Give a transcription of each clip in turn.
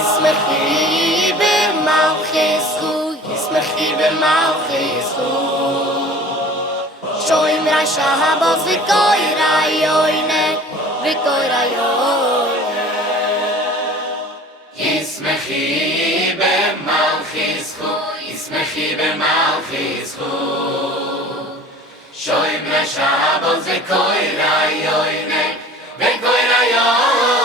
ישמחי במלכסו, ישמחי במלכסו. שוין רשע הבוס וקוירה יוינה, וקוירה יוינה. ישמחי במלכסו, ישמחי במלכסו. שוין רשע הבוס וקוירה יוינה, וקוירה יוינה.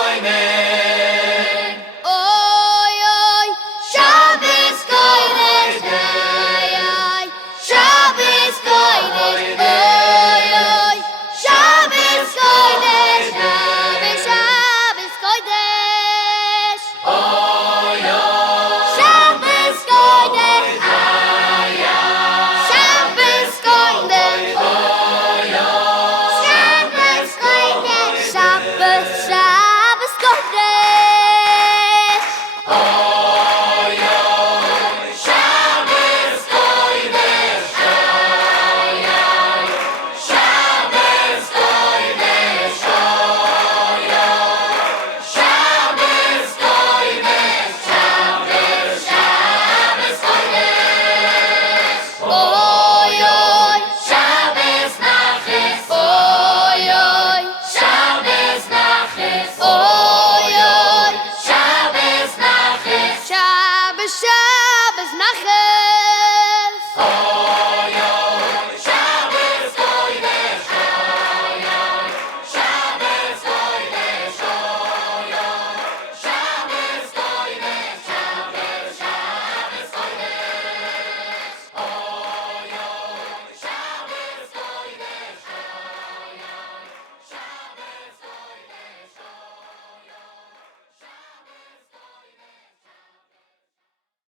Shabbos